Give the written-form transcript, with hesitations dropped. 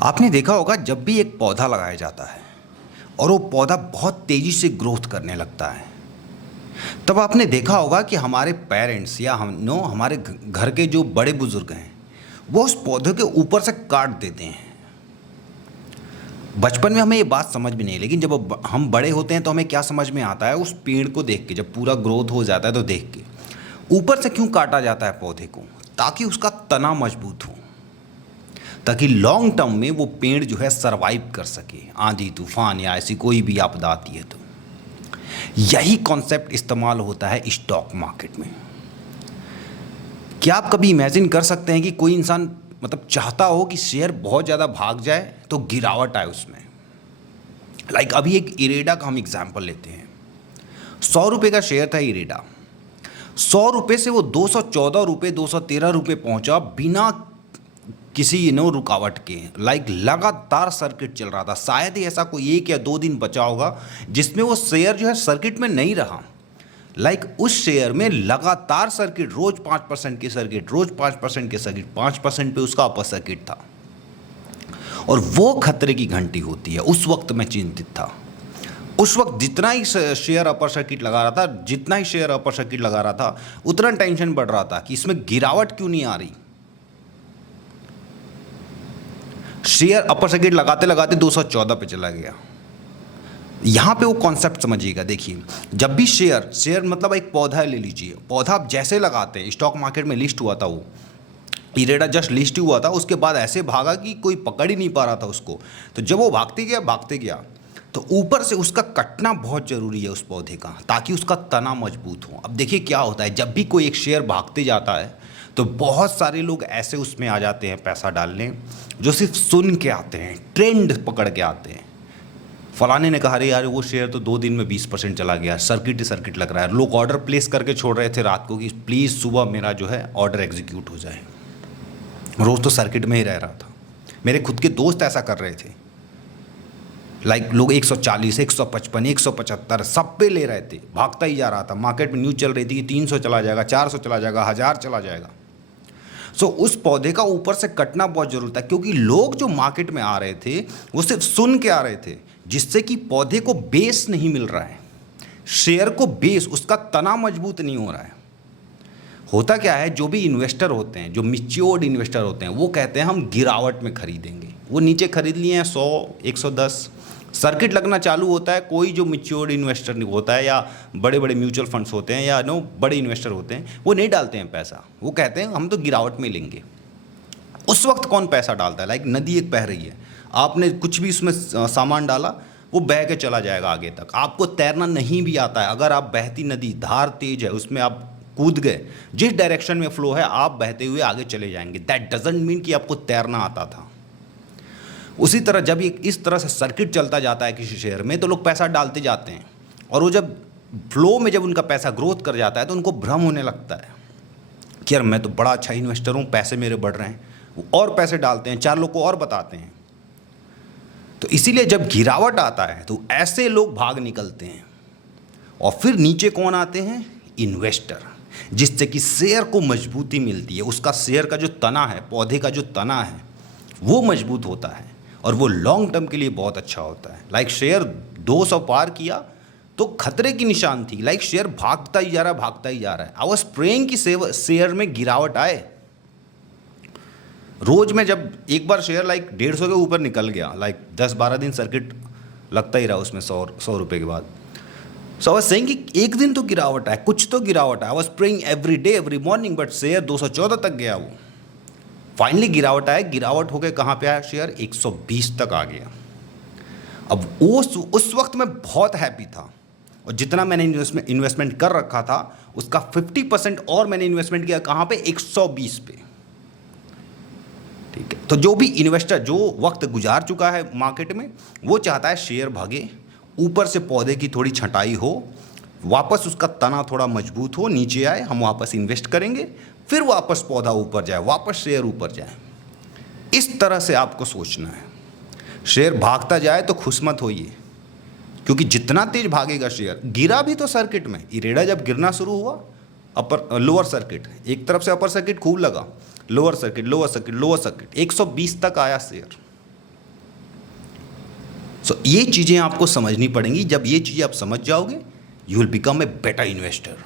आपने देखा होगा जब भी एक पौधा लगाया जाता है और वो पौधा बहुत तेज़ी से ग्रोथ करने लगता है, तब आपने देखा होगा कि हमारे पेरेंट्स या हमारे घर के जो बड़े बुजुर्ग हैं, वो उस पौधे के ऊपर से काट देते हैं। बचपन में हमें ये बात समझ में नहीं, लेकिन जब हम बड़े होते हैं तो हमें क्या समझ में आता है, उस पेड़ को देख के, जब पूरा ग्रोथ हो जाता है तो देख के ऊपर से क्यों काटा जाता है पौधे को, ताकि उसका तना मजबूत हो, ताकि लॉन्ग टर्म में वो पेड़ जो है सरवाइव कर सके आंधी तूफान या ऐसी कोई भी आपदा आती है तो। यही कॉन्सेप्ट इस्तेमाल होता है स्टॉक मार्केट में। क्या आप कभी इमेजिन कर सकते हैं कि कोई इंसान मतलब चाहता हो कि शेयर बहुत ज़्यादा भाग जाए तो गिरावट आए उसमें। अभी एक इरेडा का हम एग्जाम्पल लेते हैं। 100 रुपये का शेयर था इरेडा। 100 रुपये से वो 214 रुपये 213 रुपये पहुंचा बिना किसी रुकावट के। लगातार सर्किट चल रहा था। शायद ही ऐसा कोई 1 या 2 दिन बचा होगा जिसमें वो शेयर जो है सर्किट में नहीं रहा। उस शेयर में लगातार सर्किट, रोज 5% की सर्किट, रोज 5% की सर्किट, 5% पे उसका अपर सर्किट था। और वो खतरे की घंटी होती है। उस वक्त मैं चिंतित था। उस वक्त जितना ही शेयर अपर सर्किट लगा रहा था, उतना टेंशन बढ़ रहा था कि इसमें गिरावट क्यों नहीं आ रही। शेयर अपर सर्किट लगाते लगाते 214 पे चला गया। यहां पे वो कॉन्सेप्ट समझिएगा। देखिए, जब भी शेयर मतलब एक पौधा ले लीजिए। पौधा आप जैसे लगाते हैं, स्टॉक मार्केट में लिस्ट हुआ था, वो इरेडा जस्ट लिस्ट हुआ था, उसके बाद ऐसे भागा कि कोई पकड़ ही नहीं पा रहा था उसको। तो जब वो भागते गया तो ऊपर से उसका कटना बहुत ज़रूरी है उस पौधे का, ताकि उसका तना मजबूत हो। अब देखिए क्या होता है, जब भी कोई एक शेयर भागते जाता है तो बहुत सारे लोग ऐसे उसमें आ जाते हैं पैसा डालने, जो सिर्फ सुन के आते हैं, ट्रेंड पकड़ के आते हैं। फलाने ने कहा, अरे यार वो शेयर तो 2 दिन में 20% चला गया, सर्किट लग रहा है। लोग ऑर्डर प्लेस करके छोड़ रहे थे रात को कि प्लीज़ सुबह मेरा जो है ऑर्डर एग्जीक्यूट हो जाए। रोज़ तो सर्किट में ही रह रहा था। मेरे खुद के दोस्त ऐसा कर रहे थे। लोग 140, 155, 175 सब पे ले रहे थे, भागता ही जा रहा था। मार्केट में न्यूज़ चल रही थी कि 300 चला जाएगा, 400 चला जाएगा, 1000 चला जाएगा। उस पौधे का ऊपर से कटना बहुत जरूरी था, क्योंकि लोग जो मार्केट में आ रहे थे वो सिर्फ सुन के आ रहे थे, जिससे कि पौधे को बेस नहीं मिल रहा है, शेयर को बेस, उसका तना मजबूत नहीं हो रहा है। होता क्या है, जो भी इन्वेस्टर होते हैं, जो मैच्योर्ड इन्वेस्टर होते हैं, वो कहते हैं हम गिरावट में खरीदेंगे। वो नीचे खरीद लिए हैं 100, 110, सर्किट लगना चालू होता है। कोई जो मैच्योर्ड इन्वेस्टर होता है या बड़े बड़े म्यूचुअल फंड्स होते हैं या बड़े इन्वेस्टर होते हैं, वो नहीं डालते हैं पैसा। वो कहते हैं हम तो गिरावट में लेंगे। उस वक्त कौन पैसा डालता है? नदी एक बह रही है, आपने कुछ भी उसमें सामान डाला, वो बह के चला जाएगा आगे तक। आपको तैरना नहीं भी आता है, अगर आप बहती नदी, धार तेज है, उसमें आप कूद गए, जिस डायरेक्शन में फ्लो है आप बहते हुए आगे चले जाएंगे। दैट डजंट मीन कि आपको तैरना आता था। उसी तरह जब ये इस तरह से सर्किट चलता जाता है किसी शेयर में, तो लोग पैसा डालते जाते हैं, और वो जब फ्लो में जब उनका पैसा ग्रोथ कर जाता है तो उनको भ्रम होने लगता है कि यार मैं तो बड़ा अच्छा इन्वेस्टर हूँ, पैसे मेरे बढ़ रहे हैं। वो और पैसे डालते हैं, 4 लोग को और बताते हैं। तो इसीलिए जब गिरावट आता है तो ऐसे लोग भाग निकलते हैं, और फिर नीचे कौन आते हैं? इन्वेस्टर, जिससे कि शेयर को मजबूती मिलती है। उसका शेयर का जो तना है, पौधे का जो तना है, वो मजबूत होता है, और वो लॉन्ग टर्म के लिए बहुत अच्छा होता है। शेयर 200 पार किया तो खतरे की निशान थी। शेयर भागता ही जा रहा है। आई वाज प्रेइंग कि शेयर में गिरावट आए। रोज में जब एक बार शेयर 150 के ऊपर निकल गया, 10-12 दिन सर्किट लगता ही रहा उसमें 100 रुपये के बाद। सो आई वाज सेइंग कि एक दिन तो गिरावट आए, कुछ तो गिरावट आए। I was praying every day every morning, but share 214 तक गया। वो फाइनली गिरावट आए। गिरावट होकर कहाँ पे आया? शेयर 120 तक आ गया। अब उस वक्त मैं बहुत हैप्पी था, और जितना मैंने इन्वेस्टमेंट कर रखा था उसका 50% और मैंने इन्वेस्टमेंट किया कहाँ पे? 120 पे। ठीक है, तो जो भी इन्वेस्टर जो वक्त गुजार चुका है मार्केट में, वो चाहता है शेयर भागे, ऊपर से पौधे की थोड़ी छंटाई हो, वापस उसका तना थोड़ा मजबूत हो, नीचे आए, हम वापस इन्वेस्ट करेंगे, फिर वापस पौधा ऊपर जाए, वापस शेयर ऊपर जाए। इस तरह से आपको सोचना है। शेयर भागता जाए तो खुश मत होइए, क्योंकि जितना तेज भागेगा शेयर, गिरा भी तो सर्किट में। इरेडा जब गिरना शुरू हुआ, लोअर सर्किट, एक तरफ से अपर सर्किट खूब लगा, लोअर सर्किट 120 तक आया शेयर। सो ये चीज़ें आपको समझनी पड़ेंगी। जब ये चीज़ें आप समझ जाओगे, you will become a better investor.